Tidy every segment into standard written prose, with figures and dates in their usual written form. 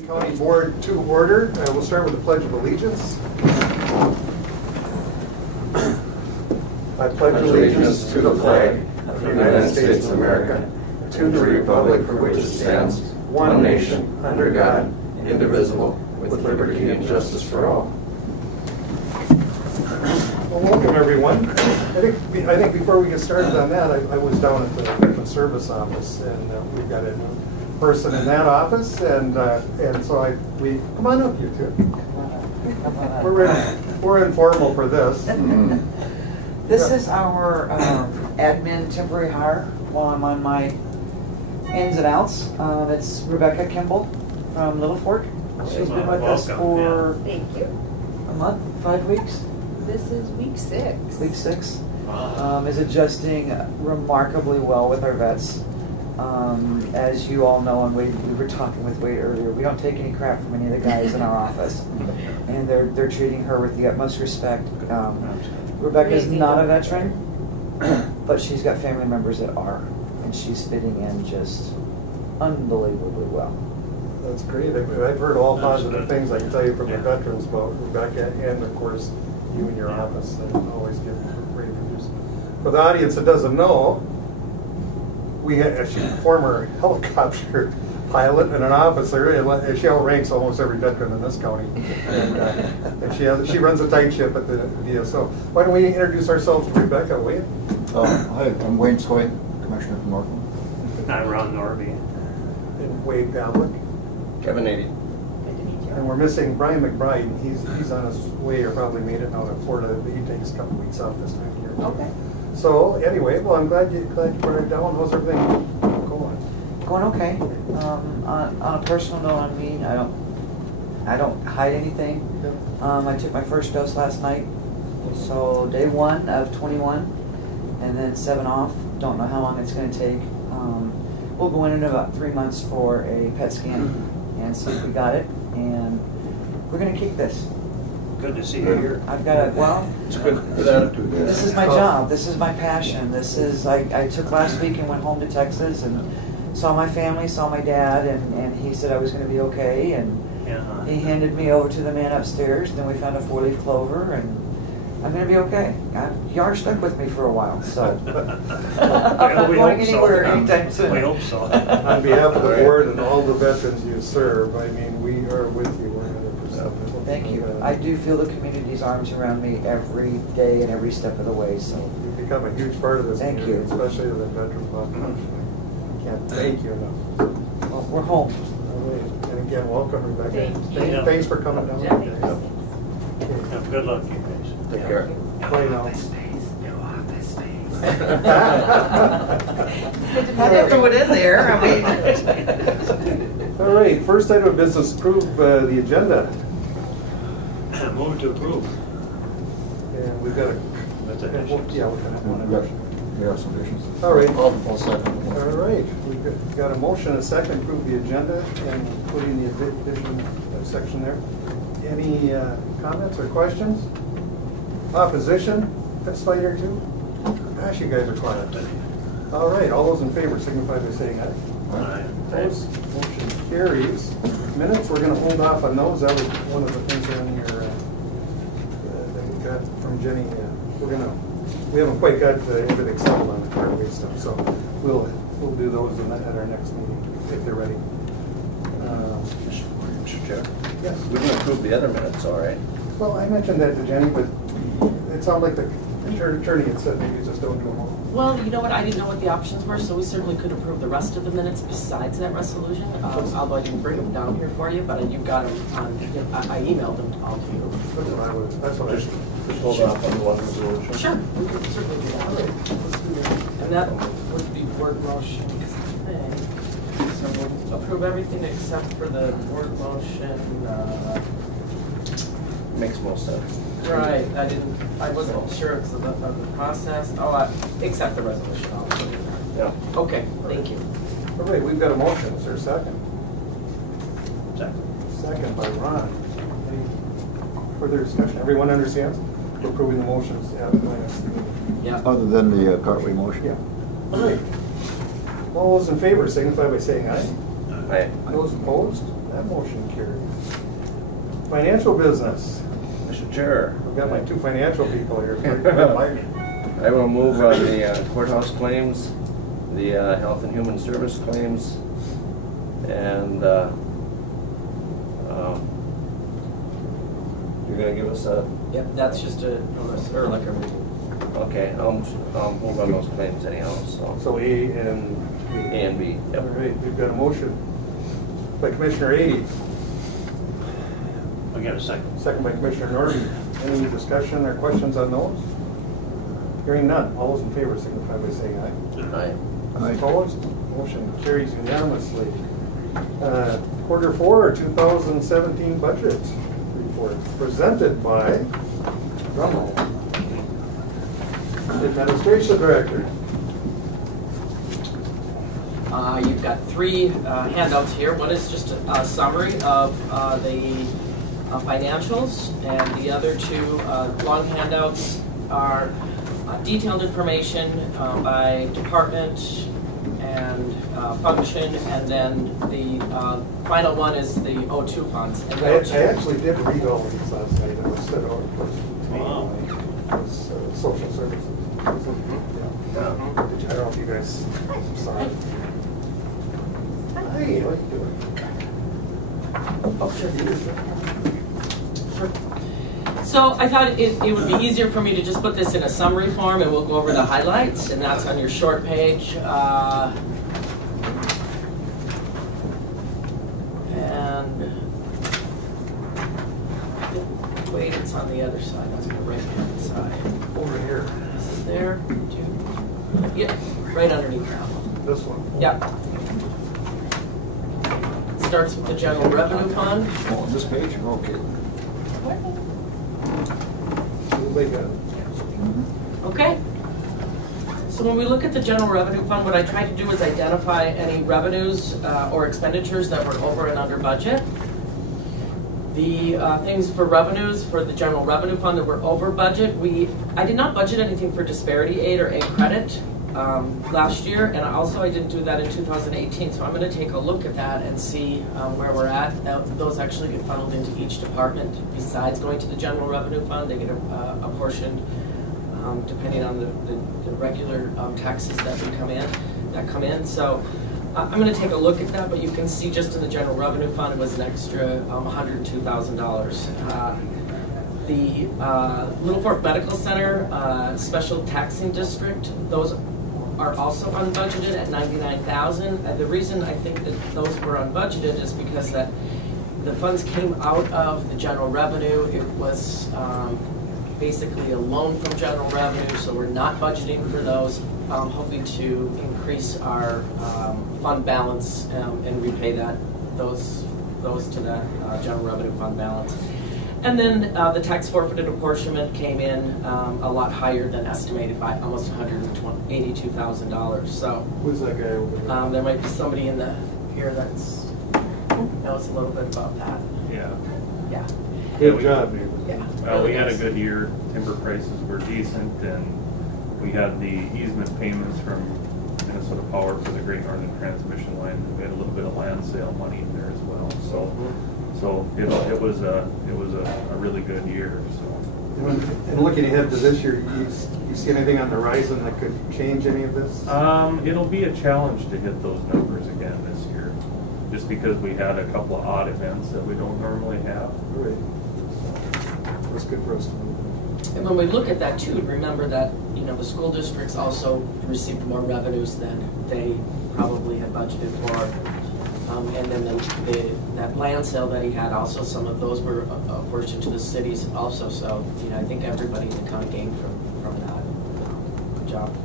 County Board to order. We'll start with the Pledge of Allegiance. I pledge allegiance to the flag of the United States of America, to the republic for which it stands, one nation, under God, indivisible, with liberty and justice for all. Well, welcome everyone. I think before we get started on that, I was down at the Veteran Service Office, and we've got a person in that office, and so we come on up, you two. We're informal for this. This is our admin temporary hire while I'm on my ins and outs. It's Rebecca Kimball from Little Fork. She's been with us for Thank you. a month, 5 weeks. This is week 6. Week 6. Is adjusting remarkably well with our vets. As you all know, and we were talking with Wade earlier, we don't take any crap from any of the guys in our office, and they're treating her with the utmost respect. Rebecca's not a veteran, but she's got family members that are, and she's fitting in just unbelievably well. That's great. I've heard all positive things I can tell you from the veterans about Rebecca, and of course you and your office. I always get great reviews. For the audience that doesn't know, we had a former helicopter pilot and an officer, and she outranks almost every veteran in this county. And she runs a tight ship at the VSO. Why don't we introduce ourselves to Rebecca? Wade? Hi, I'm Wayne Skoy, Commissioner from Northland. I'm Ron Norby. And Wade Pavlik. Kevin 80. Good to meet you. And we're missing Brian McBride. He's on his way, or probably made it now to Florida. He takes a couple weeks off this time of year. Okay. So anyway, well, I'm glad you brought it down. How's everything going? Going okay. On a personal note, on me, I don't hide anything. I took my first dose last night, so day 1 of 21, and then 7 off. Don't know how long it's going to take. We'll go in about 3 months for a PET scan and see if we got it, and we're going to keep this. Good to see you here. I've got It's good attitude. this is my job. This is my passion. This is, I took last week and went home to Texas and saw my family, saw my dad, and he said I was going to be okay, and he handed me over to the man upstairs. Then we found a 4-leaf clover, and I'm going to be okay. You are stuck with me for a while, so I'm not going anywhere anytime soon. We hope so. On behalf of the board and all the veterans you serve, I mean, we are with you 100%. Thank you. I do feel the community's arms around me every day and every step of the way, so You've become a huge part of this Thank community, you. especially the veteran population. I can't thank you enough. well, we're home. All right. And again, welcome, Rebecca. Thank you. Thanks for coming down. Yeah, Yeah, good luck, you guys. Take care. Bye now. Had to throw it in there. I mean, All right, first item of business, approve the agenda. Move to approve. And we've got a, That's additions. yeah, we're gonna have one addition. We have some additions. All right. I'll second. All right, we've got a motion, a second, approve the agenda and putting the addition section there. Any comments or questions? Opposition? Fist fighter too? Gosh, you guys are quiet. All right, all those in favor signify by saying aye. Aye. Opposed? Motion carries. Minutes, we're going to hold off on those. That was one of the things on your that we got from Jenny. We haven't quite got everything settled on the carway stuff, so we'll do those at our next meeting if they're ready. Mr. Chair. Yes. We didn't approve the other minutes, all right? Well, I mentioned that to Jenny, but it sounded like the attorney had said maybe just don't do them all. Well, you know what, I didn't know what the options were, so we certainly could approve the rest of the minutes besides that resolution, although I didn't bring them down here for you, but you've got them on, I emailed them all to you. That's what I Just hold off on the one resolution. Sure, we can certainly do that. And that would be board motion, so we'll approve everything except for the board motion, Makes most sense. right, I wasn't sure of the process, except the resolution, I'll put it in there. Yeah. Okay, thank you. All right, we've got a motion. Is there a second? Second. Second by Ron. Any further discussion? Everyone understands? We're approving the motions. Yeah. Other than the Cartway motion? Yeah. All right. All those in favor signify by saying aye. Aye. Those opposed, That motion carries. Financial business. Mr. Chair. I've got my two financial people here. I will move on the courthouse claims, the health and human service claims, and you're gonna give us a, Yep, that's just a notice, or like a, okay, I'll move on those claims anyhow, so. So A and A and B, All yep. right, we've got a motion by Commissioner A, I got a second. second by Commissioner Norton. Any discussion or questions on those? Hearing none. All those in favor signify by saying aye. Aye. Opposed? Motion carries unanimously. Quarter 4, 2017 budget report presented by drumroll, the Administration Director. you've got three handouts here. One is just a summary of the financials, and the other two long handouts are detailed information by department and function, and then the final one is the O2 funds. And the I O2 actually did read all of these last night. It was sent out first to me. Wow. It was social services. Yeah. I don't know if you guys saw it. Hi, how you doing? Oh, sure. So I thought it would be easier for me to just put this in a summary form, and we'll go over the highlights, and that's on your short page. And wait, it's on the other side. That's on the right-hand side. Over here. Is it there? Yeah, right underneath that one. This one. Yeah. Starts with the general revenue fund. Oh, on this page? Okay. Everybody got it? Okay. So when we look at the general revenue fund, what I try to do is identify any revenues or expenditures that were over and under budget. The things for revenues for the general revenue fund that were over budget, I did not budget anything for disparity aid or aid credit last year, and I didn't do that in 2018, so I'm going to take a look at that and see where we're at. Those actually get funneled into each department. Besides going to the general revenue fund, they get a portion depending on the regular taxes that come in. So I'm going to take a look at that, but you can see just in the general revenue fund it was an extra $102,000. The Little Fork Medical Center Special Taxing District, those are also unbudgeted at $99,000. The reason I think that those were unbudgeted is because that the funds came out of the general revenue. It was basically a loan from general revenue, so we're not budgeting for those. Hoping to increase our fund balance and repay those to the general revenue fund balance. And then the tax forfeited apportionment came in a lot higher than estimated by almost $182,000. So Who's that guy over there? there might be somebody in here that's knows a little bit about that. Yeah. Yeah. Good job, David. Yeah. Well, we really had a nice. good year. Timber prices were decent, and we had the easement payments from Minnesota Power for the Great Northern Transmission Line. We had a little bit of land sale money in there as well. So it was a really good year. So And looking ahead to this year, you see anything on the horizon that could change any of this? it'll be a challenge to hit those numbers again this year, just because we had a couple of odd events that we don't normally have. Right. That's good for us to know. And when we look at that too, remember that, the school districts also received more revenues than they probably had budgeted for. And then that land sale that he had, also some of those were apportioned to the cities also. So, I think everybody in the county gained from that. Good job to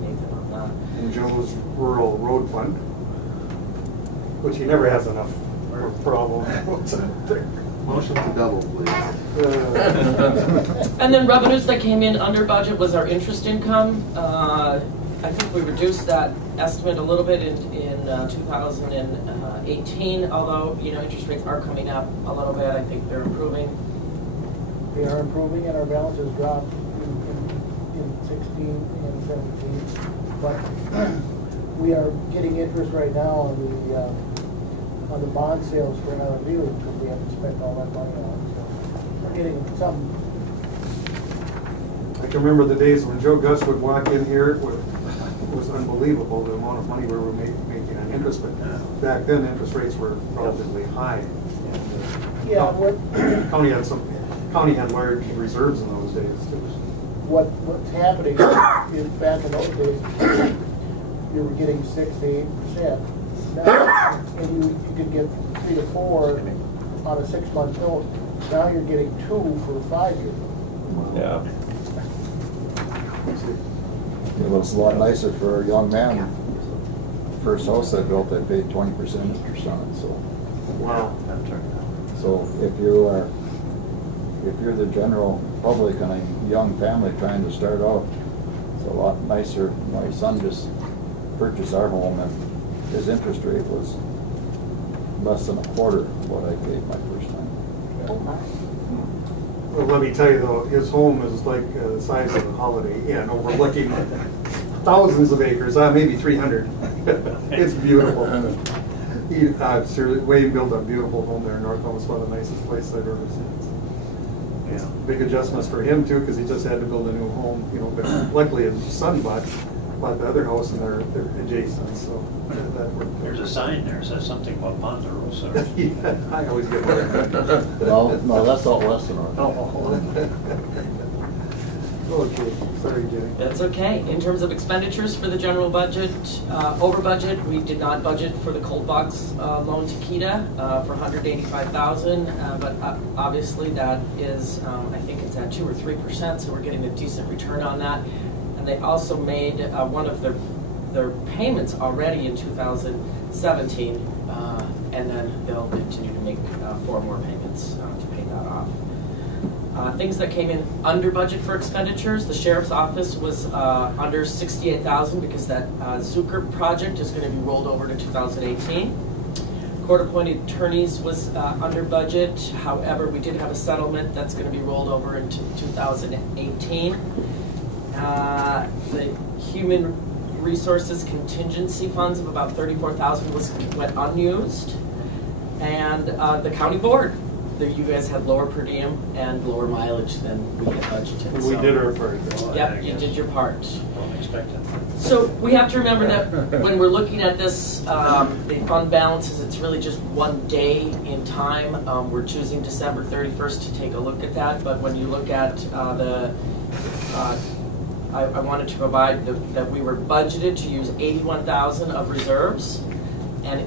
Nathan on that. And Joe's Rural Road Fund, which he never has enough problem. Motion to double, please. And then revenues that came in under budget was our interest income. I think we reduced that estimate a little bit in 2018, although, interest rates are coming up a little bit. I think they're improving. They are improving, and our balances dropped in 16 and 17. But we are getting interest right now on the on the bond sales for another vehicle because we haven't spent all that money on it. So we're getting some. I can remember the days when Joe Gus would walk in here, it was unbelievable, the amount of money we were making on interest, but back then, interest rates were relatively high. Yeah, County had large reserves in those days, too. What's happening is back in those days, you were getting 6 to 8%. Now, and you could get 3 to 4 on a 6-month note. Now you're getting 2 for 5 years. Yeah. It was a lot nicer for a young man. First house I built, I paid 20% interest on it, so. Wow. So if you're the general public and a young family trying to start out, it's a lot nicer. My son just purchased our home and his interest rate was less than a quarter of what I paid my first time. Oh my. Well, let me tell you though, his home is like the size of a Holiday Inn, overlooking thousands of acres, maybe 300. It's beautiful. Seriously, Wade built a beautiful home there in North Home. It's one of the nicest places I've ever seen. It's big adjustments for him too, because he just had to build a new home. But luckily his son bought the other house, and they're adjacent, so that worked. There's a sign there, says something about Ponderosa. Yeah, I always get that. No, that's out west of North. Okay, sorry, Jenny. That's okay. In terms of expenditures for the general budget, over budget, we did not budget for the cold box loan to KEDA for $185,000, but obviously that is, I think it's at 2 or 3%, so we're getting a decent return on that. And they also made one of their payments already in 2017, and then they'll continue to make 4 more payments to pay that off. Things that came in under budget for expenditures, the sheriff's office was under $68,000 because that Zucker project is going to be rolled over to 2018. Court-appointed attorneys was under budget. However, we did have a settlement that's going to be rolled over into 2018. The human resources contingency funds of about $34,000 went unused, and the county board. You guys had lower per diem and lower mileage than we had budgeted. We so. did our part. Yep, you did your part. Don't expect it. So we have to remember that when we're looking at this, the fund balances, it's really just one day in time. We're choosing December 31st to take a look at that, but when you look at I wanted to provide that we were budgeted to use $81,000 of reserves, and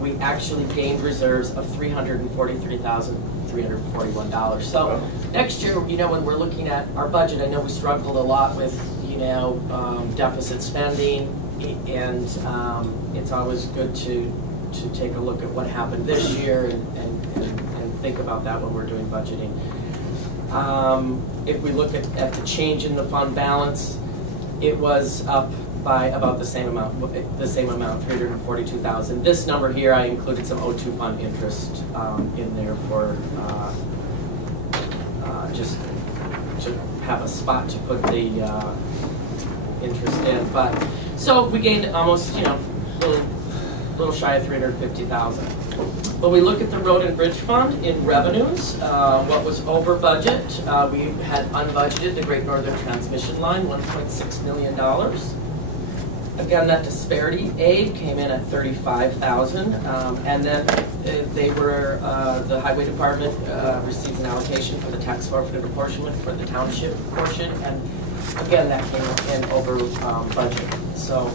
we actually gained reserves of $343,341. So next year, when we're looking at our budget, I know we struggled a lot with, deficit spending, and it's always good to take a look at what happened this year and think about that when we're doing budgeting. If we look at the change in the fund balance, it was up by about the same amount, $342,000. This number here, I included some O2 fund interest in there for just to have a spot to put the interest in. But so we gained almost, a little shy of $350,000. When we look at the road and bridge fund in revenues, what was over budget, we had unbudgeted the Great Northern Transmission Line, $1.6 million. Again, that disparity aid came in at $35,000, and then the Highway Department received an allocation for the tax forfeit apportionment for the township portion, and again, that came in over budget. So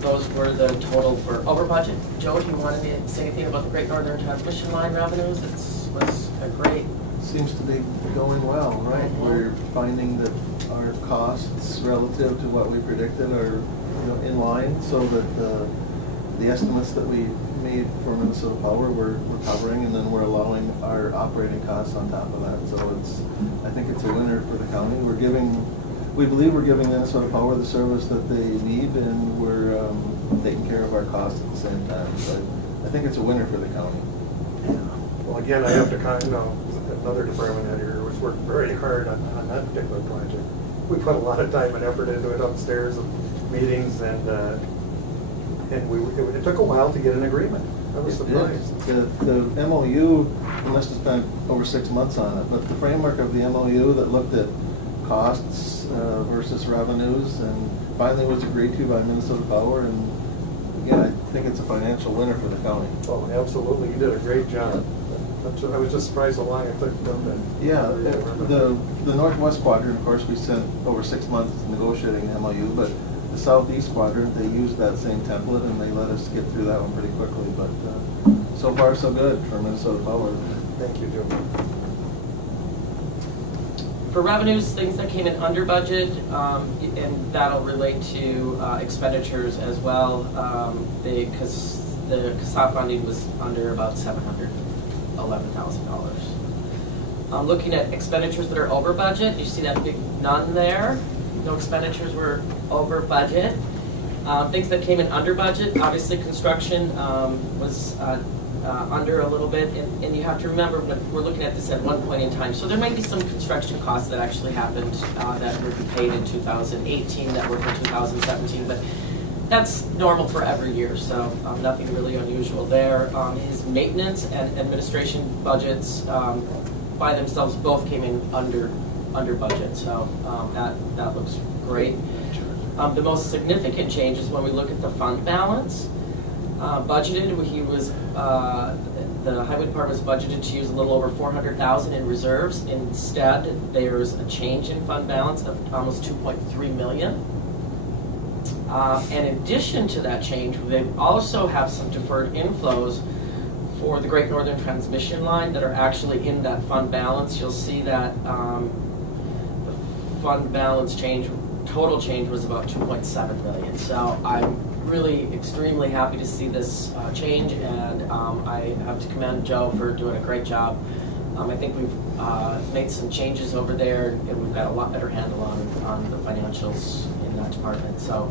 those were the total for over budget. Joe, do you want to say anything about the Great Northern Transmission Line revenues? It was a great. Seems to be going well, right? Mm-hmm. We're finding that our costs relative to what we predicted are in line, so that the estimates that we made for Minnesota Power we're covering, and then we're allowing our operating costs on top of that. So I think it's a winner for the county. We believe we're giving Minnesota Power the service that they need, and we're taking care of our costs at the same time. So I think it's a winner for the county. Well, again, I have to another department head here who's worked very hard on that particular project. We put a lot of time and effort into it upstairs, and meetings, and it took a while to get an agreement. I was It surprised. did. The MOU, we must have spent over 6 months on it, but the framework of the MOU that looked at costs versus revenues and finally was agreed to by Minnesota Power, and again, I think it's a financial winner for the county. Oh, absolutely, you did a great job. I was just surprised how long it took them to. Yeah, the Northwest Quadrant, of course, we spent over 6 months negotiating the MOU, but the Southeast Quadrant, they used that same template and they let us get through that one pretty quickly, but so far so good for Minnesota Power. Thank you, Joe. For revenues, things that came in under budget, and that'll relate to expenditures as well, because the CASA funding was under about $711,000. Looking at expenditures that are over budget, you see that big none there. No expenditures were over budget. Things that came in under budget, obviously construction was under a little bit, and you have to remember we're looking at this at one point in time. So there might be some construction costs that actually happened that would be paid in 2018 that were for 2017, but that's normal for every year, so nothing really unusual there. His maintenance and administration budgets by themselves both came in under budget, so that looks great. The most significant change is when we look at the fund balance. Budgeted, the highway department was budgeted to use a little over $400,000 in reserves. Instead, there's a change in fund balance of almost $2.3 million. In addition to that change, they also have some deferred inflows for the Great Northern Transmission Line that are actually in that fund balance. You'll see that the fund balance total change was about $2.7 million. So I'm really extremely happy to see this change, and I have to commend Joe for doing a great job. I think we've made some changes over there, and we've got a lot better handle on the financials in that department. So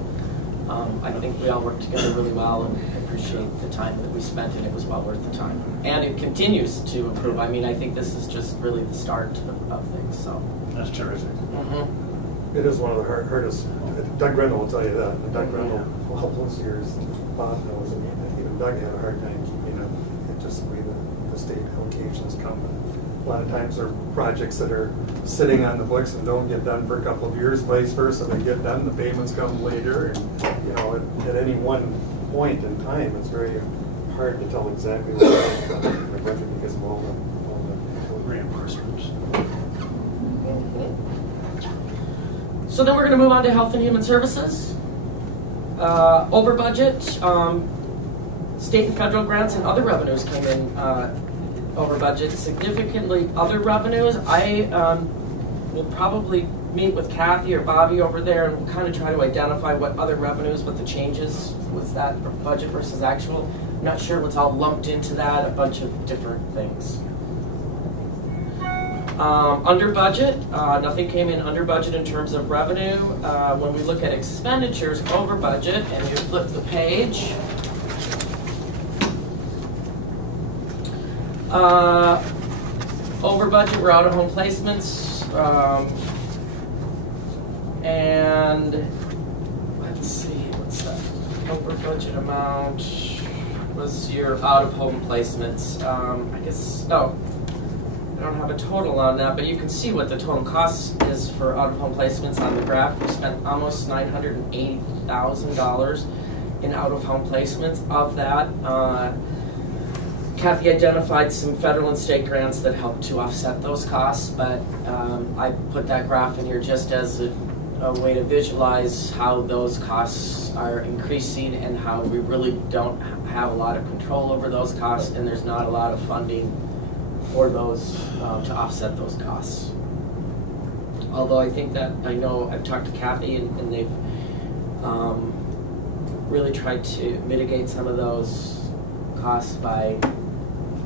I think we all worked together really well, and I appreciate the time that we spent, and it was well worth the time. And it continues to improve. I mean, I think this is just really the start of things. So That's terrific. It is one of the hardest. Doug Grendel will tell you that. And Doug Grendel, for all those years, Bob knows, and even Doug had a hard time keeping up. It just the way the state allocations come. A lot of times there are projects that are sitting on the books and don't get done for a couple of years, vice versa. They get done, the payments come later, and at any one point in time, it's very hard to tell exactly what's going on in the budget because of all the Reimbursements. So then we're going to move on to Health and Human Services. Over budget, state and federal grants and other revenues came in over budget. Significantly other revenues, I will probably meet with Kathy or Bobby over there and we'll kind of try to identify what other revenues, what the changes was that budget versus actual. I'm not sure what's all lumped into that, a bunch of different things. Under budget, nothing came in under budget in terms of revenue. When we look at expenditures over budget, and you flip the page, over budget, we're out of home placements, and let's see, what's that? Over budget amount was your out of home placements. I guess, no. I don't have a total on that, but you can see what the total cost is for out-of-home placements on the graph. We spent almost $980,000 in out-of-home placements. Of that, Kathy identified some federal and state grants that helped to offset those costs, but I put that graph in here just as a way to visualize how those costs are increasing and how we really don't have a lot of control over those costs, and there's not a lot of funding for those to offset those costs. Although I think that, I know I've talked to Kathy and they've really tried to mitigate some of those costs by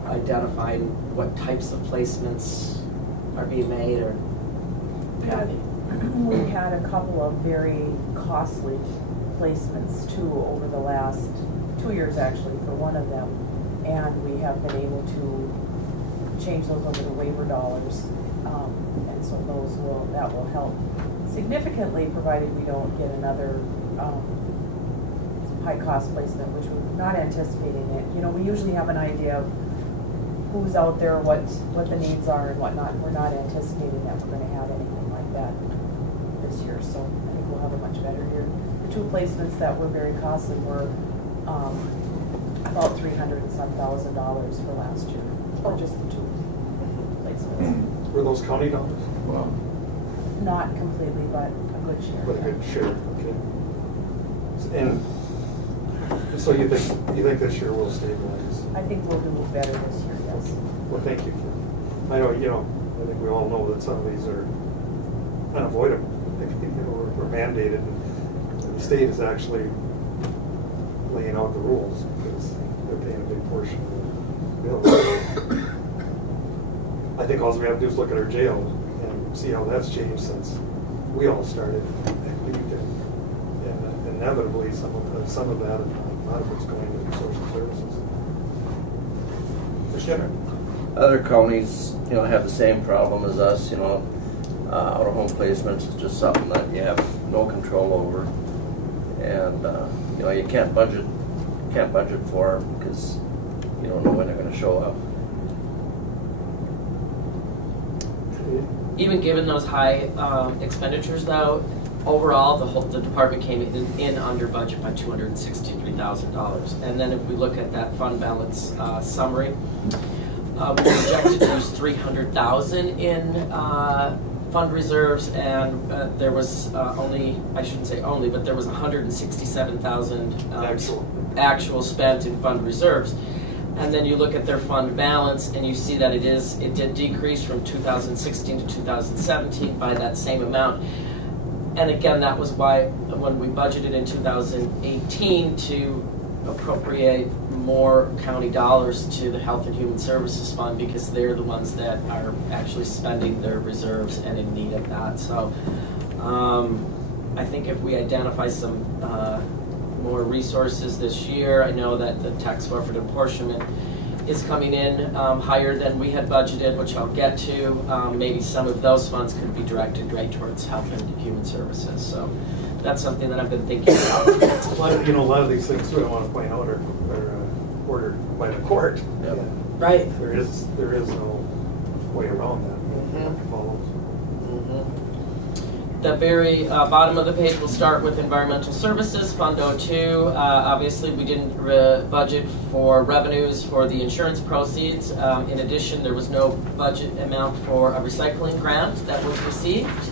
identifying what types of placements are being made, or Kathy? We had a couple of very costly placements too over the last 2 years actually for one of them, and we have been able to change those over to waiver dollars, and so that will help significantly, provided we don't get another high-cost placement, which we're not anticipating it. You know, we usually have an idea of who's out there, what the needs are and whatnot. We're not anticipating that we're gonna have anything like that this year, so I think we'll have a much better year. The 2 placements that were very costly were about $300,000 and some for last year, or just the 2 placements. Were those county dollars? Well, Not completely, but a good share. But a good share, okay. And so you think this year will stabilize? I think we'll do better this year, yes. Well, thank you. I know, I think we all know that some of these are unavoidable. We're mandated, and the state is actually laying out the rules because they're paying a big portion of the bill. I think all we have to do is look at our jail and see how that's changed since we all started. And inevitably, some of that, a lot of it's going to social services. Commissioner? Other counties, have the same problem as us, out-of-home placements is just something that you have no control over. And, you can't budget for them because you don't know when they're gonna show up. Even given those high expenditures though, overall, the department came in under budget by $263,000. And then if we look at that fund balance summary, we projected to use $300,000 in fund reserves, and there was I shouldn't say only, but there was $167,000 actual spent in fund reserves. And then you look at their fund balance and you see that it did decrease from 2016 to 2017 by that same amount. And again, that was why when we budgeted in 2018 to appropriate more county dollars to the Health and Human Services Fund, because they're the ones that are actually spending their reserves and in need of that. So I think if we identify some more resources this year, I know that the tax forfeit apportionment is coming in higher than we had budgeted, which I'll get to. Maybe some of those funds could be directed right towards Health and Human Services. So that's something that I've been thinking about. A lot of these things too, I want to point out, are ordered by the court. Yep. Right. There is no way around that. Mhm. It follows. The very bottom of the page, we'll start with Environmental Services, Fund 02. Obviously, we didn't budget for revenues for the insurance proceeds. In addition, there was no budget amount for a recycling grant that was received.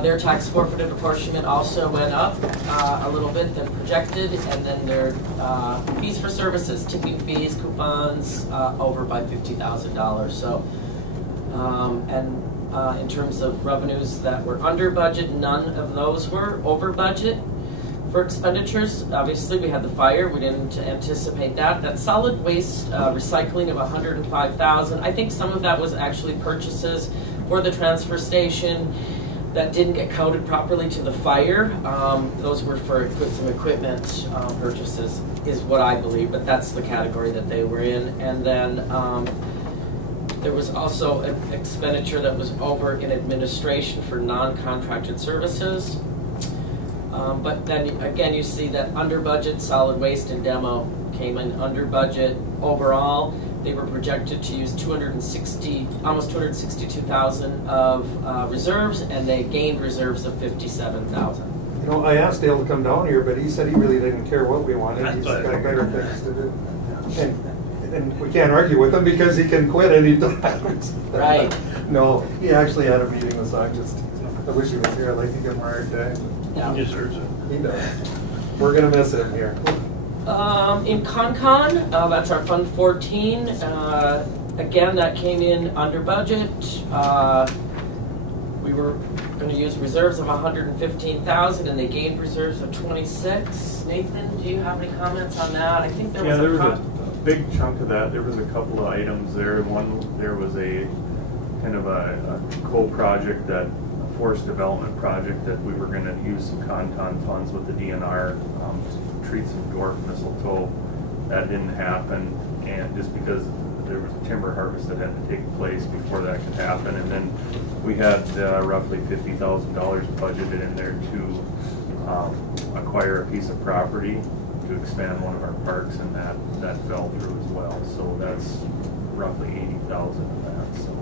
Their tax forfeited apportionment also went up a little bit than projected, and then their fees for services, tipping fees, coupons, over by $50,000. So, in terms of revenues that were under budget, none of those were over budget. For expenditures, obviously we had the fire, we didn't anticipate that. That solid waste recycling of $105,000, I think some of that was actually purchases for the transfer station that didn't get coded properly to the fire. Those were for some equipment purchases, is what I believe, but that's the category that they were in. And then there was also an expenditure that was over in administration for non-contracted services. But then again, you see that under budget, solid waste and demo came in under budget overall. They were projected to use almost $262,000 of reserves, and they gained reserves of $57,000. I asked Dale to come down here, but he said he really didn't care what we wanted. He's got better things to do. And we can't argue with him because he can quit any time. Right. No, he actually had a meeting with us. I wish he was here. I'd like to give him a hard day. Yeah. He deserves it. He does. We're going to miss him here. In CONCON, that's our Fund 14. Again, that came in under budget. We were going to use reserves of $115,000, and they gained reserves of $26,000. Nathan, do you have any comments on that? I think there was a big chunk of that. There was a couple of items there. There was a kind of a co-project, a forest development project that we were going to use some CONCON funds with the DNR to treat some dwarf mistletoe. That didn't happen, and just because there was a timber harvest that had to take place before that could happen. And then we had roughly $50,000 budgeted in there to acquire a piece of property to expand one of our parks, and that fell through as well. So that's roughly 80,000 of that, so.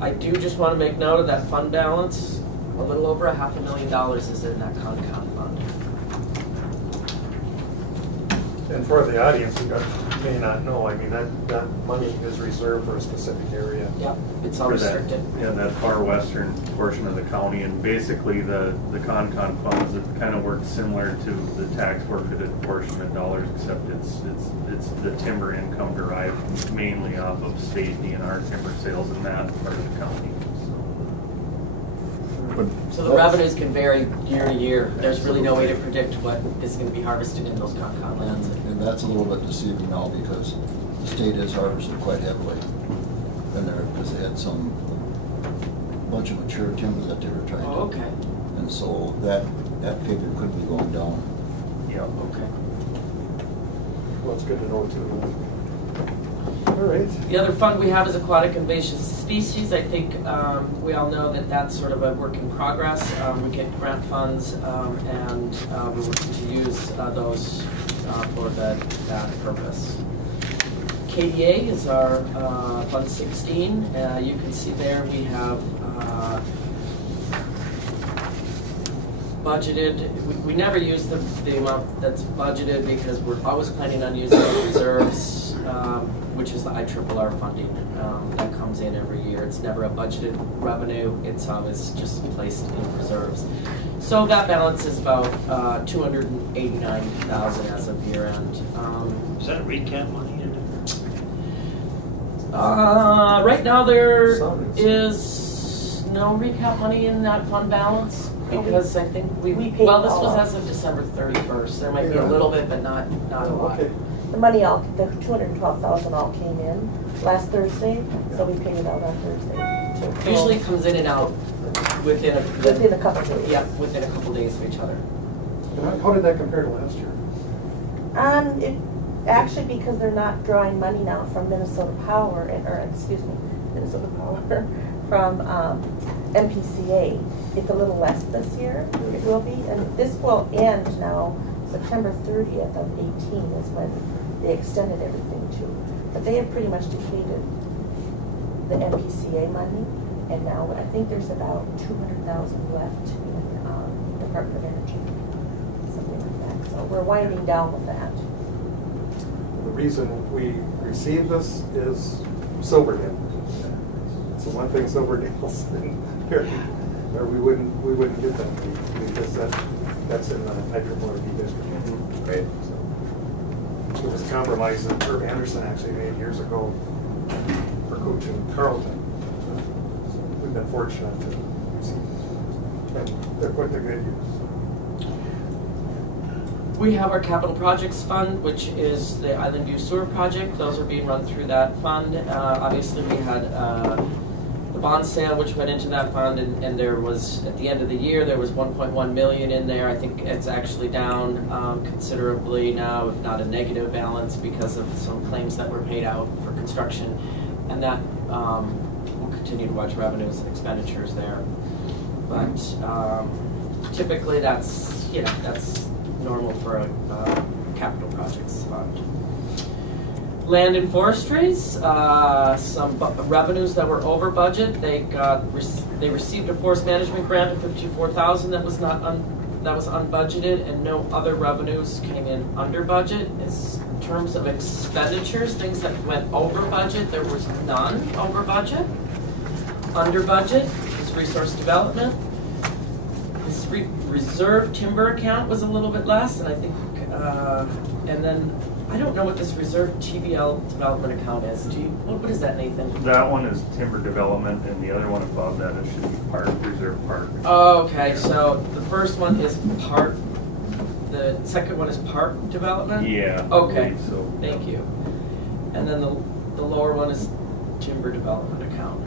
I do just want to make note of that fund balance. A little over $500,000 is in that Concom fund. And for the audience who may not know, I mean, that money is reserved for a specific area. Yep, it's For that, unrestricted. yeah, that far western portion of the county, and basically the Concon funds, it kind of works similar to the tax forfeited portion of dollars, except it's the timber income derived mainly off of state DNR timber sales in that part of the county. So the revenues can vary year to year. There's really no way to predict what is going to be harvested in those Concom lands. And that's a little bit deceiving now because the state is harvested quite heavily. And because they had some bunch of mature timber that they were trying to. Oh, okay. And so that figure could be going down. Yeah. Okay. Well, it's good to know too. All right. The other fund we have is aquatic invasive species. I think we all know that that's sort of a work in progress. We get grant funds and we're looking to use those for that purpose. KDA is our Fund 16. You can see there we have budgeted. We never use the amount that's budgeted because we're always planning on using the reserves, which is the IRRR funding that comes in every year. It's never a budgeted revenue. It's always just placed in reserves. So that balance is about $289,000 as of year end. Is that recap money in it? Right now there Some is. is no recap money in that fund balance because I think We paid this all was off. as of December 31st. There might be a little bit, but not a lot. Okay. The money the 212,000 all came in last Thursday, so we paid it out on Thursday. Usually it comes in and out within Within a couple days. Yeah, within a couple days of each other. And how did that compare to last year? Actually, because they're not drawing money now from Minnesota Power, Minnesota Power, from MPCA. It's a little less this year, it will be, and this will end now, September 30th of 18 is when they extended everything to. But they have pretty much depleted the MPCA money, and now I think there's about 200,000 left in Department of Energy, something like that. So we're winding down with that. The reason we received this is Silverdale. It's the one thing Silverdale's here, or we wouldn't get that because that's in the IRRB district. Right. So it was a compromise that Herb Anderson actually made years ago for coaching Carleton. So we've been fortunate to receive it. And they're put to good use. We have our capital projects fund, which is the Island View Sewer Project. Those are being run through that fund. Obviously, we had the bond sale, which went into that fund, and there was, at the end of the year, there was 1.1 million in there. I think it's actually down considerably now, if not a negative balance, because of some claims that were paid out for construction, and that we'll continue to watch revenues and expenditures there. But typically, that's normal for a capital projects fund. Land and forestries, some revenues that were over budget. They received a forest management grant of $54,000 that was unbudgeted, and no other revenues came in under budget. In terms of expenditures, things that went over budget, there was none over budget. Under budget is resource development. This reserve timber account was a little bit less, and I think, and then I don't know what this reserve TBL development account is. What is that, Nathan? That one is timber development, and the other one above that it should be reserve park. Oh, okay, so the first one is park, the second one is park development? Yeah. I Okay, believe so. thank you. And then the lower one is timber development account.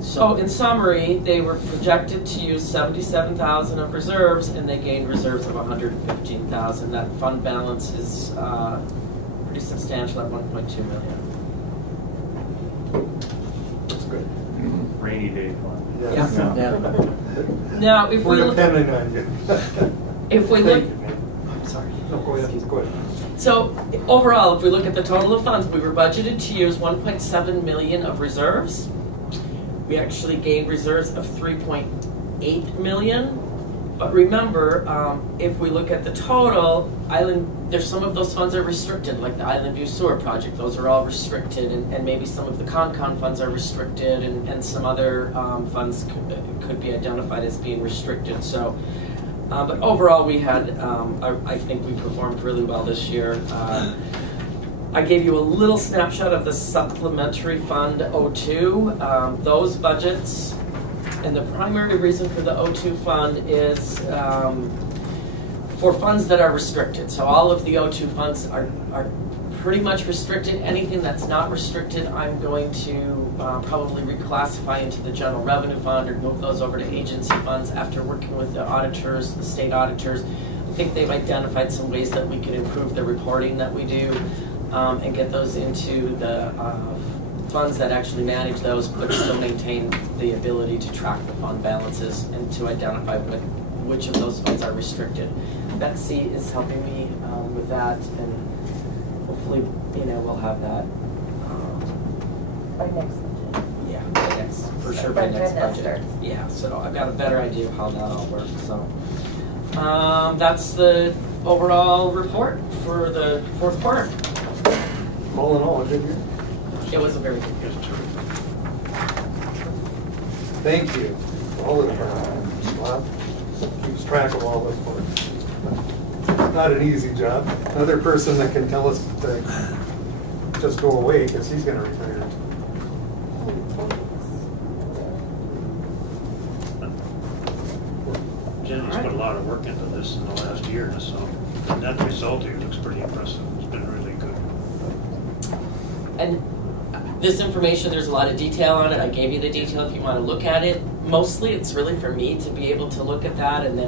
So in summary, they were projected to use 77,000 of reserves, and they gained reserves of 115,000. That fund balance is pretty substantial at 1.2 million. That's good. Rainy day fund. Yes. Yeah. Now, if we We're look, depending on you. if we look, Thank you, man. I'm sorry. No, go ahead, go ahead. So overall, if we look at the total of funds, we were budgeted to use 1.7 million of reserves. We actually gained reserves of 3.8 million. But remember, if we look at the total, there's some of those funds are restricted, like the Island View Sewer Project. Those are all restricted, and maybe some of the Con funds are restricted, and some other funds could be identified as being restricted. So, but overall, we had, I think we performed really well this year. I gave you a little snapshot of the supplementary fund 02. Those budgets. And the primary reason for the O2 fund is for funds that are restricted. So all of the O2 funds are pretty much restricted. Anything that's not restricted, I'm going to probably reclassify into the general revenue fund or move those over to agency funds after working with the auditors, the state auditors. I think they've identified some ways that we can improve the reporting that we do and get those into the funds that actually manage those, but still maintain the ability to track the fund balances and to identify which of those funds are restricted. Betsy is helping me with that, and hopefully, we'll have that. By next budget. Yeah, for sure by next budget. Yeah, so I've got a better idea of how that all works. So that's the overall report for the fourth quarter. All in all, a good year. It was a very good year. Thank you for all the departments. Bob keeps track of all this work. Not an easy job. Another person that can tell us to just go away because he's going to retire. Jenny's put a lot of work into this in the last year, so the net result here looks pretty impressive. It's been really good. And this information, there's a lot of detail on it. I gave you the detail if you want to look at it. Mostly it's really for me to be able to look at that and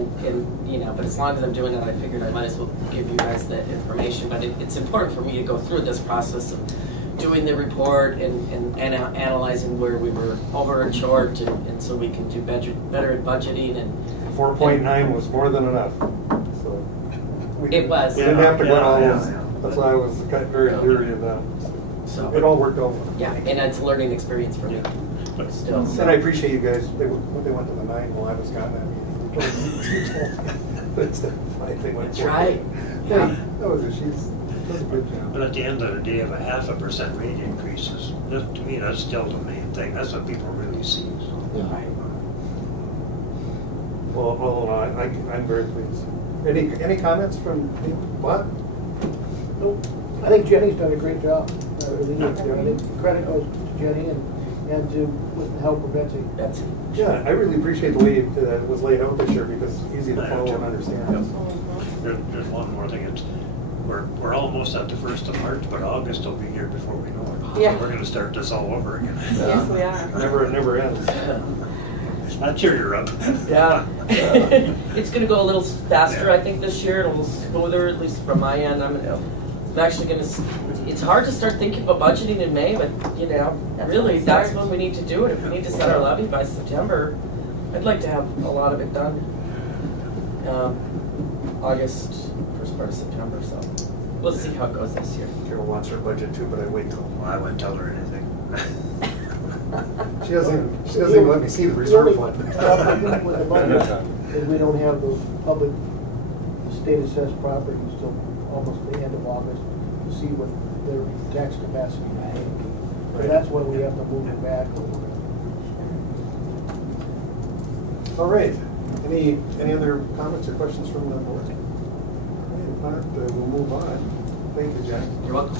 but as long as I'm doing it, I figured I might as well give you guys the information. But it's important for me to go through this process of doing the report and analyzing where we were over and short and so we can do better at budgeting. And 4.9 was more than enough. So we it was. We didn't have to go all yeah. this. That's why I was very leery of that. So it all worked out. Yeah, and it's a learning experience for me. But still. And I appreciate you guys. When they went to the 9, well, I was gone that meeting. But it's fine. They went. That's for it. right. Yeah. That was it. She does a good job. But at the end of the day, of a 0.5% rate increases, to me, that's still the main thing. That's what people really see. So. Yeah. Right. Well, I'm very pleased. Any comments from you? What? Nope. I think Jenny's done a great job. I think credit goes to Jenny and to with the help of Betsy. That's it. Yeah, I really appreciate the way it was laid out this year because it's easy to follow and understand. There's one more thing. We're almost at the 1st of March, but August will be here before we know it. Yeah. We're going to start this all over again. Yes, we are. It never ends. I'll cheer you up. Yeah. It's going to go a little faster, I think, this year, and a little smoother, at least from my end. I'm actually going to. It's hard to start thinking about budgeting in May, but really, that's when we need to do it. If we need to set our levy by September, I'd like to have a lot of it done. August, first part of September. So we'll see how it goes this year. Carol wants her budget too, but I wait till. Well, I wouldn't tell her anything. She doesn't even let me see the reserve fund. With the budget, is we don't have those public state assessed properties until almost the end of August to see what their tax capacity may be. So that's when we have to move it back a little bit. All right. Any other comments or questions from the board? If not, we'll move on. Thank you, Jack. You're welcome.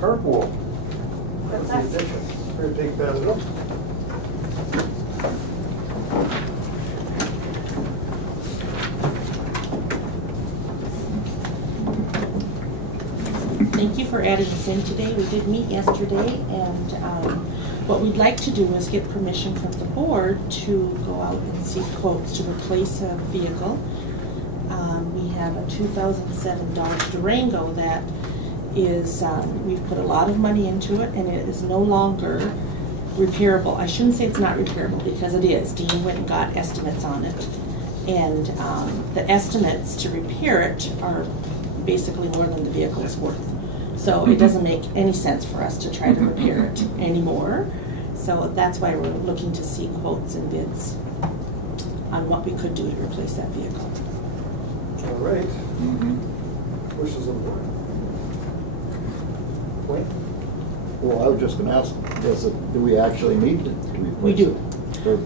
Carpool. That's the us. addition. Here, take that up. Thank you for adding this in today. We did meet yesterday, and what we'd like to do is get permission from the board to go out and seek quotes to replace a vehicle. We have a 2007 Dodge Durango that is, we've put a lot of money into it, and it is no longer repairable. I shouldn't say it's not repairable, because it is. Dean went and got estimates on it. And the estimates to repair it are basically more than the vehicle is worth. So it doesn't make any sense for us to try to repair it anymore. So that's why we're looking to see quotes and bids on what we could do to replace that vehicle. All right. Wishes of the board. Wayne? Well, I was just gonna ask, do we actually need to replace We do. it?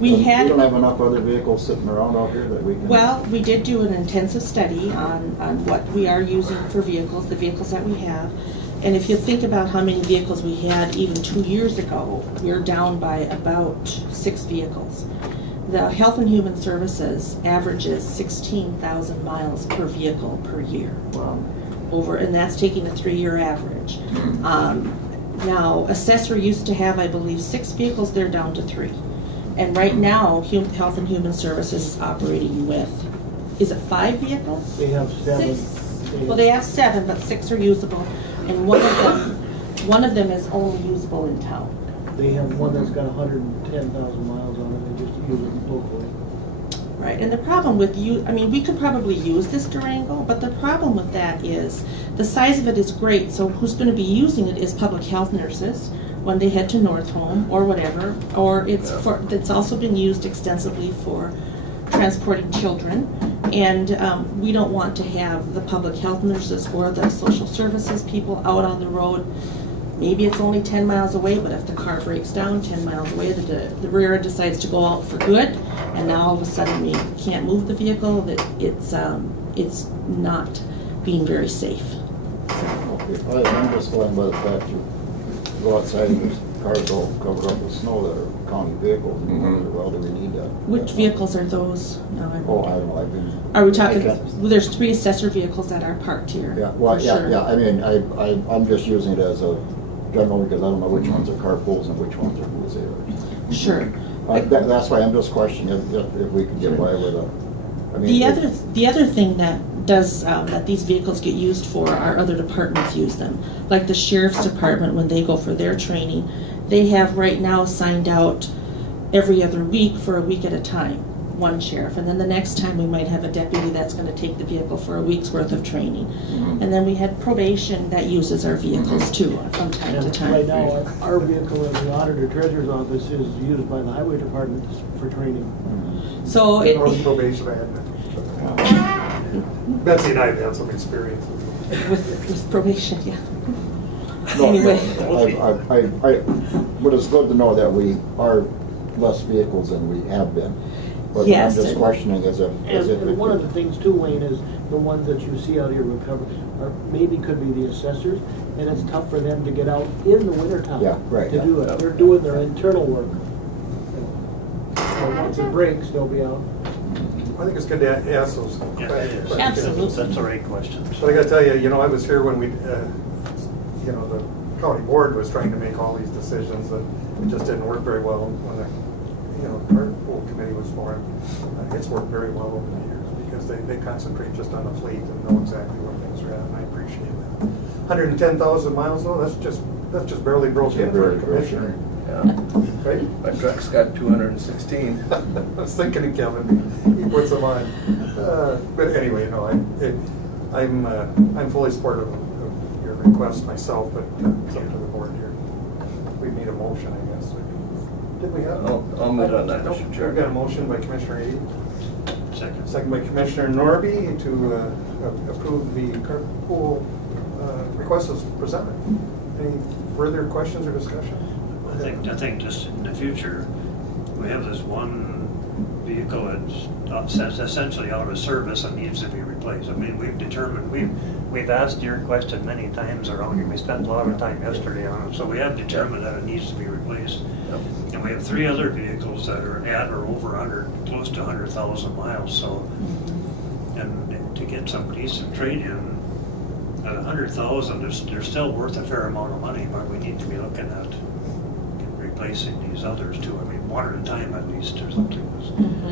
We don't have enough other vehicles sitting around out here that we can? Well, we did do an intensive study on what we are using for vehicles, the vehicles that we have. And if you think about how many vehicles we had even 2 years ago, we're down by about 6 vehicles. The Health and Human Services averages 16,000 miles per vehicle per year. And that's taking a 3-year average. Now, Assessor used to have, I believe, 6 vehicles. They're down to 3. And right now, Health and Human Services is operating with, is it 5 vehicles? They have 7. 6? Well, they have 7, but 6 are usable, and one of them is only usable in town. They have one that's got 110,000 miles on it, they just use it locally. Right, and the problem with we could probably use this Durango, but the problem with that is the size of it is great, so who's going to be using it is public health nurses when they head to North Home or whatever, or it's also been used extensively for transporting children, and we don't want to have the public health nurses or the social services people out on the road. Maybe it's only 10 miles away, but if the car breaks down 10 miles away, the rear decides to go out for good, and now all of a sudden we can't move the vehicle, that it's not being very safe. I'm just going by the fact you go outside and there's cars all covered up with snow that are county vehicles. And you wonder, well, do we need that? Which vehicles are those? I don't know. Are we talking? Well, there's 3 assessor vehicles that are parked here. Yeah, well, sure. yeah. I mean, I'm just using it as a general because I don't know which ones are carpools and which ones are wheelchair. Sure. That's why I'm just questioning if we can get by with a. I mean, the other thing that does that these vehicles get used for, our other departments use them. Like the sheriff's department, when they go for their training, they have right now signed out every other week for a week at a time, one sheriff, and then the next time we might have a deputy that's going to take the vehicle for a week's worth of training. And then we had probation that uses our vehicles too from time to time. Right now, our vehicle in the auditor treasurer's office is used by the highway department for training. So probation Betsy and I have had some experience with probation, yeah. No, Anyway. but it's good to know that we are less vehicles than we have been. But Yes. I'm just questioning as if And one of the things too, Wayne, is the ones that you see out here recovered are maybe could be the assessors, and it's tough for them to get out in the wintertime to do it. They're doing their internal work. So once it breaks, they'll be out. I think it's good to ask those questions. Absolutely. That's the right question. But I got to tell you, I was here when the county board was trying to make all these decisions, and it just didn't work very well when the carpool committee was formed. It's worked very well over the years because they concentrate just on the fleet and know exactly where things are at, and I appreciate that. 110,000 miles though, that's just barely broke in for a commissioner. Yeah. Right? My truck's got 216. I was thinking of Kevin. He puts them on. But anyway, I'm fully supportive of your request myself, but it's up to the board here. We need a motion, I guess. Did we have? I'll move on that, Mr. Chair. We've got a motion by Commissioner Ade. Second by Commissioner Norby to approve the carpool request as presented. Any further questions or discussion? I think just in the future, we have this one vehicle that's essentially out of service and needs to be replaced. I mean, we've asked your question many times around here. We spent a lot of time yesterday on it, so we have determined that it needs to be replaced. Yep. And we have 3 other vehicles that are at or over 100, close to 100,000 miles. So, and to get some decent trade-in at 100,000, they're still worth a fair amount of money, but we need to be looking at replacing these others too. I mean, one at a time at least or something.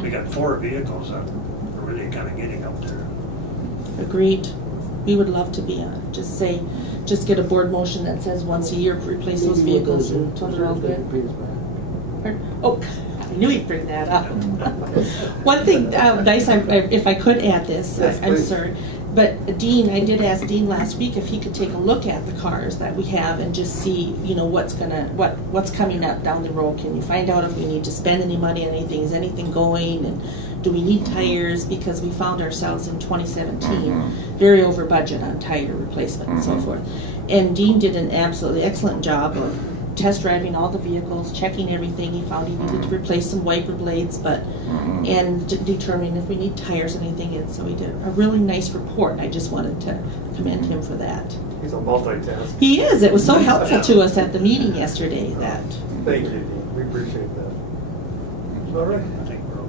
We got 4 vehicles that are really kind of getting up there. Agreed. We would love to be on. Just get a board motion that says once a year replace those vehicles and total all good. Oh, I knew he'd bring that up. One thing, Dice, if I could add this, Yes, I'm please. sorry. But Dean, I did ask Dean last week if he could take a look at the cars that we have and just see, what's coming up down the road. Can you find out if we need to spend any money on anything? Is anything going? And do we need tires? Because we found ourselves in 2017 very over budget on tire replacement and so forth. And Dean did an absolutely excellent job of test driving all the vehicles, checking everything. He found he needed to replace some wiper blades, and determining if we need tires or anything. And so he did a really nice report, and I just wanted to commend him for that. He's a multitasker. He is. It was so helpful to us at the meeting yesterday that. Thank you, Dean. We appreciate that. All right. I think we're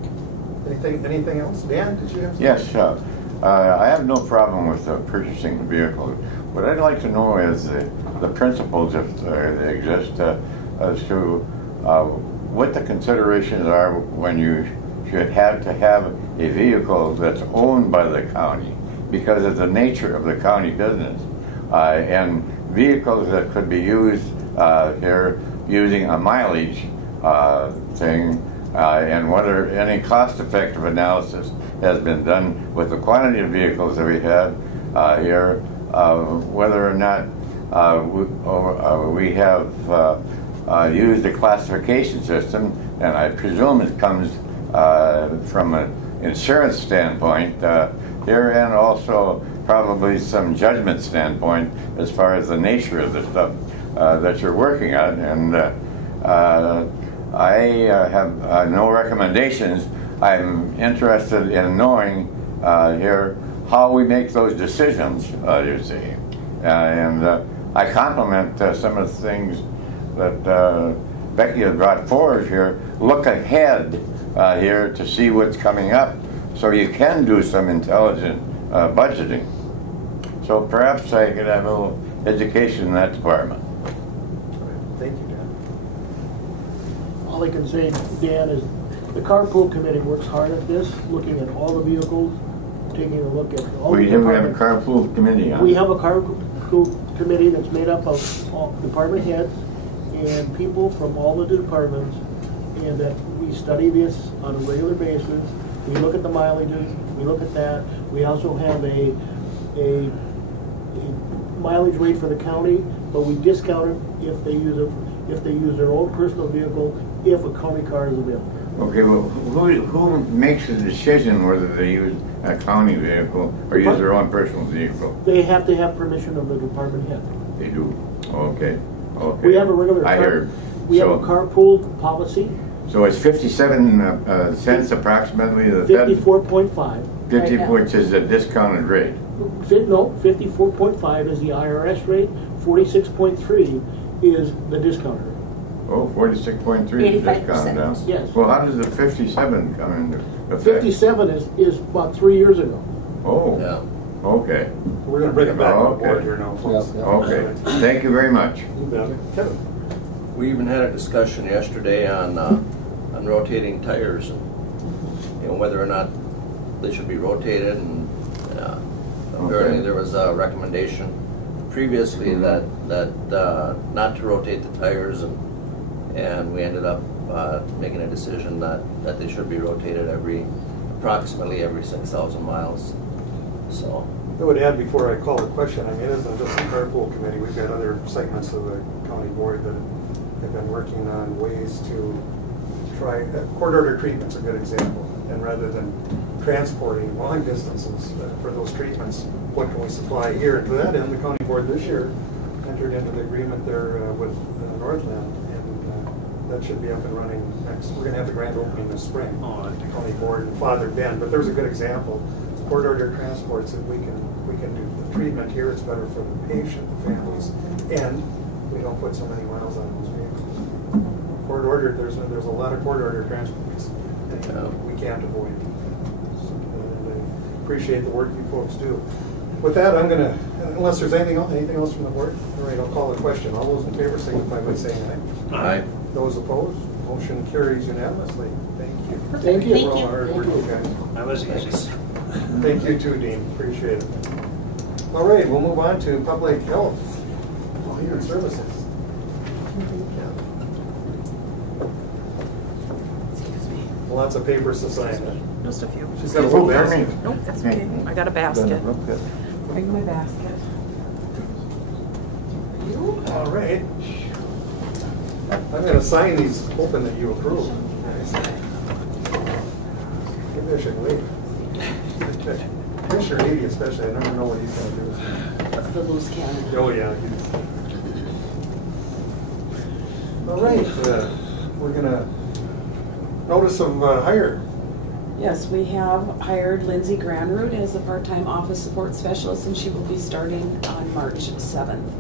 okay. Anything else? Dan, did you have something? Yes, I have no problem with purchasing the vehicle. What I'd like to know is the principles, if they exist, as to what the considerations are when you should have to have a vehicle that's owned by the county because of the nature of the county business, and vehicles that could be used here using a mileage thing, and whether any cost-effective analysis has been done with the quantity of vehicles that we had here, whether or not we have used the classification system, and I presume it comes from an insurance standpoint here, and also probably some judgment standpoint as far as the nature of the stuff that you're working on. And I have no recommendations. I'm interested in knowing here how we make those decisions, you see. And I compliment some of the things that Becky has brought forward here. Look ahead here to see what's coming up so you can do some intelligent budgeting. So perhaps I could have a little education in that department. Thank you, Dan. All I can say, Dan, is the carpool committee works hard at this, looking at all the vehicles, taking a look at all the We have a departments. carpool committee on. We have a carpool committee that's made up of all department heads and people from all the departments, and that we study this on a regular basis. We look at the mileages, we look at that. We also have a mileage rate for the county, but we discount it if they use their own personal vehicle, if a county car is available. Okay, well, who makes the decision whether they use a county vehicle or use their own personal vehicle? They have to have permission of the department head. They do. Okay. Okay. We have a regular I heard. We have a carpool policy. So it's 57 cents approximately. The 54.5. 50, which is a discounted rate. No, 54.5 is the IRS rate. 46.3 is the discount rate. Oh, 46.3 discount now. Yes. Well, how does the 57 come into effect? 57 is about 3 years ago. Oh. Yeah. Okay. We're going to bring it back on Okay. board here now, folks. Okay. Thank you very much. You bet. Kevin? We even had a discussion yesterday on rotating tires, and whether or not they should be rotated. And apparently there was a recommendation previously that not to rotate the tires, and we ended up making a decision that they should be rotated approximately every 6,000 miles. So. I would add before I call the question, I mean, it isn't just the carpool committee. We've got other segments of the county board that have been working on ways to try, court order treatment's a good example. And rather than transporting long distances for those treatments, what can we supply here? And to that end, the county board this year entered into the agreement there with Northland, and that should be up and running next. We're going to have the grand opening this spring. The county board and Father Ben, but there's a good example. Court order transports, if we can do the treatment here, it's better for the patient, the families, and we don't put so many miles on those vehicles. Court order, there's a lot of court order transports, and we can't avoid. And I appreciate the work you folks do. With that, I'm going to, unless there's anything else from the board, all right, I'll call the question. All those in favor signify by saying aye. Aye. Those opposed, motion carries unanimously. Thank you. Thank you. For all the hard work, you guys. That was easy. Thank you too, Dean. Appreciate it. All right, we'll move on to public health, human services. lots of papers to sign. Just a few. She's got a full basket. Nope, that's okay. I got a basket. Bring my basket. All right. I'm gonna sign these, hoping that you approve. Maybe I should wait. Commissioner Ady especially, I never know what he's gonna do. That's the loose cannon. Oh, yeah. All right, we're gonna, notice of hire. Yes, we have hired Lindsay Granroot as a part-time office support specialist, and she will be starting on March 7th.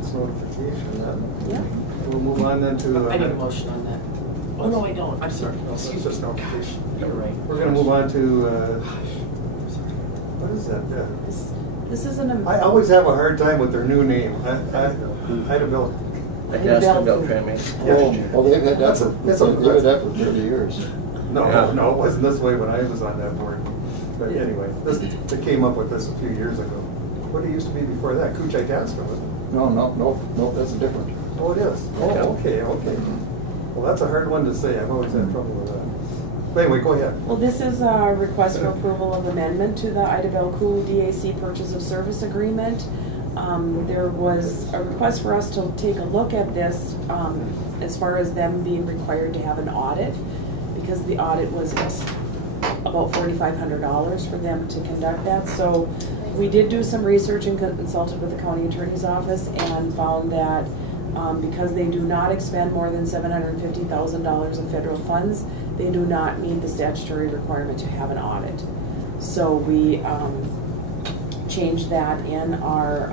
It's notification then. Yeah. We'll move on then to. I need a motion on that. Oh, no, I don't. I'm sorry. No, it's just notification. You're right. We're gonna move on to, what is that? This is an. I always have a hard time with their new name. Ida Bill. Adjusted bill trimming. Oh, well, they've had that for, It's a- they've had that for 30 years. No, Yeah. no, it wasn't this way when I was on that board. But anyway, they came up with this a few years ago. What it used to be before that? Kuchai Taska, wasn't it? No, that's different. Oh, it is? Oh, okay. Well, that's a hard one to say. I've always had trouble with that. But anyway, go ahead. Well, this is a request for approval of amendment to the Ida Belcool DAC Purchase of Service Agreement. There was a request for us to take a look at this as far as them being required to have an audit, because the audit was about $4,500 for them to conduct that. So we did do some research and consulted with the county attorney's office and found that because they do not expend more than $750,000 of federal funds, they do not meet the statutory requirement to have an audit. So we changed that in our,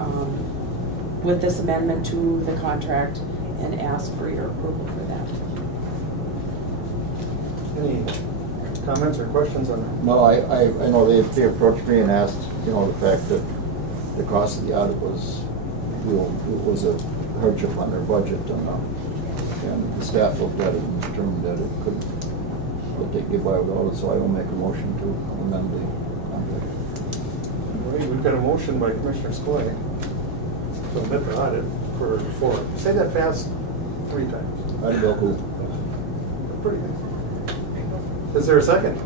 with this amendment to the contract, and asked for your approval for that. Any comments or questions on that? No, I know they approached me and asked, the fact that the cost of the audit was, it was a hardship on their budget, and the staff looked at it and determined that it could they get by without it, so I will make a motion to amend the contract. All right, we've got a motion by Commissioner Skoye to admit the audit for, say that fast 3 times. Ida Belcool. Pretty good. Is there a second?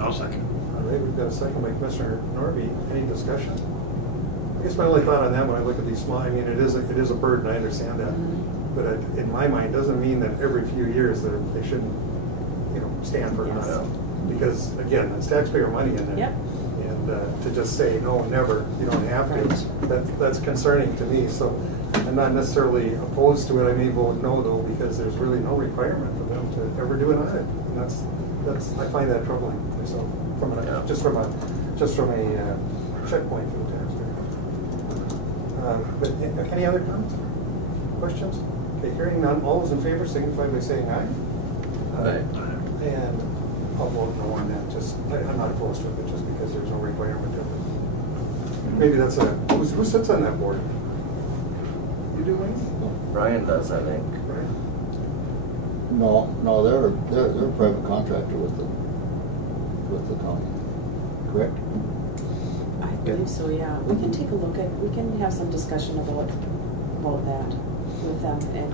I'll second. All right, we've got a second by Commissioner Norby. Any discussion? I guess my only thought on that when I look at these small, I mean, it is a burden, I understand that. But in my mind, doesn't mean that every few years they shouldn't, stand for Yes. it. Because again, it's taxpayer money in there. Yep. And to just say, no, never, you don't have to, that's concerning to me. So I'm not necessarily opposed to it. I may vote no though, because there's really no requirement for them to ever do an audit. And that's I find that troubling myself just from a checkpoint for the taxpayer. But any other comments? Questions? Okay, hearing none. All those in favor signify by saying aye. Aye. And I'll vote no on that. I'm not opposed to it, but just because there's no requirement of it. Maybe that's who sits on that board? You do, Wayne? Brian does, I think. Right. No, they're a private contractor with the county, correct? I believe so, yeah. We can take a look at, we can have some discussion about that with them, and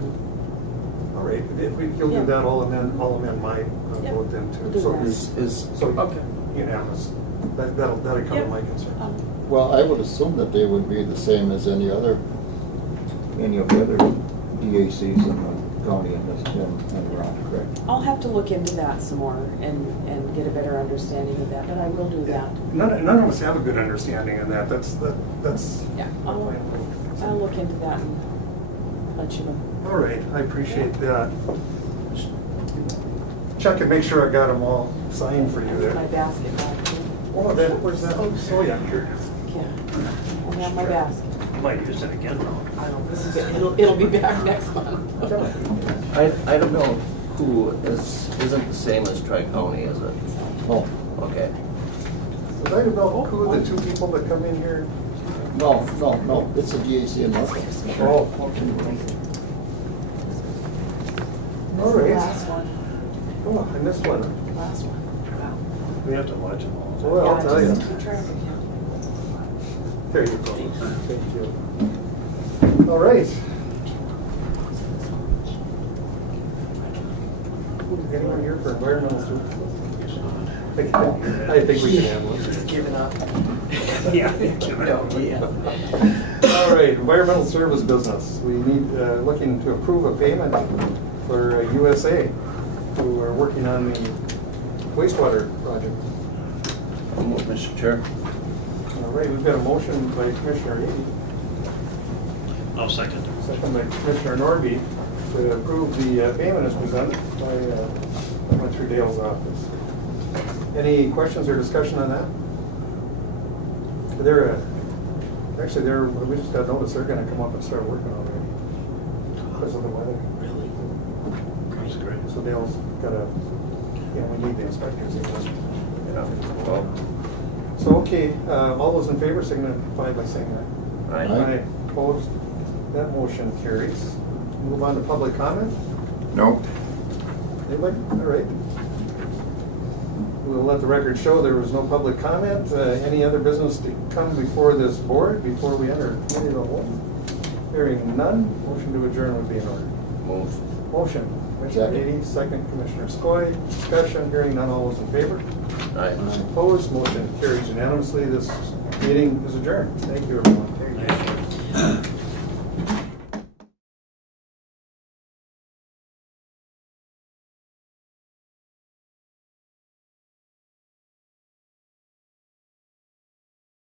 All right, if you'll do that, I'll amend my Yep. vote then We'll too. do So that. so Okay. unanimous. That'll cover Yep. my concern. Well, I would assume that they would be the same as any of the other DACs in the county and around, correct? I'll have to look into that some more and get a better understanding of that, but I will do that. None of us have a good understanding of that. That's. Yeah, I'll look into that and let you know. All right, I appreciate that. Check and make sure I got them all signed for you My there. basket back too. Oh, where's that? Oh, yeah, here. Yeah, I have my basket. You might use it again though. I don't, this is it. It'll be back next month. I don't know who isn't the same as Tri-County, is it? Oh, Okay. Was I develop who are the 2 people that come in here? no, it's a DAC in Norfolk. Oh, okay. All This is the right. last one, Oh, I missed one. last one. We have to watch them all. Well, I'll Yeah, tell you. just keep track of him. There you go. Thank you. All right. anyone here for environmental services? I think we can handle it. Giving up. Yeah. All right, environmental service business. We need, looking to approve a payment for USA, who are working on the wastewater project. I'll move, Mr. Chair. All right, we've got a motion by Commissioner Eby, I'll second. second by Commissioner Norby, to approve the payment as presented by, I went through Dale's office. Any questions or discussion on that? Actually, we just got notice they're gonna come up and start working already because of the weather. Really? That's great. So Dale's gotta, we need the inspectors. Yeah. Well, So, okay, all those in favor signify by saying aye. Aye. Opposed? That motion carries. Move on to public comment. No. Anybody? All right. We'll let the record show there was no public comment. Any other business to come before this board before we enter committee of the whole? Hearing none, motion to adjourn would be in order. move. Motion, Commissioner Ady, second Commissioner Skoye. Discussion, hearing none, all those in favor? Aye. Opposed, motion carries unanimously. This meeting is adjourned. Thank you, everyone. Thank you.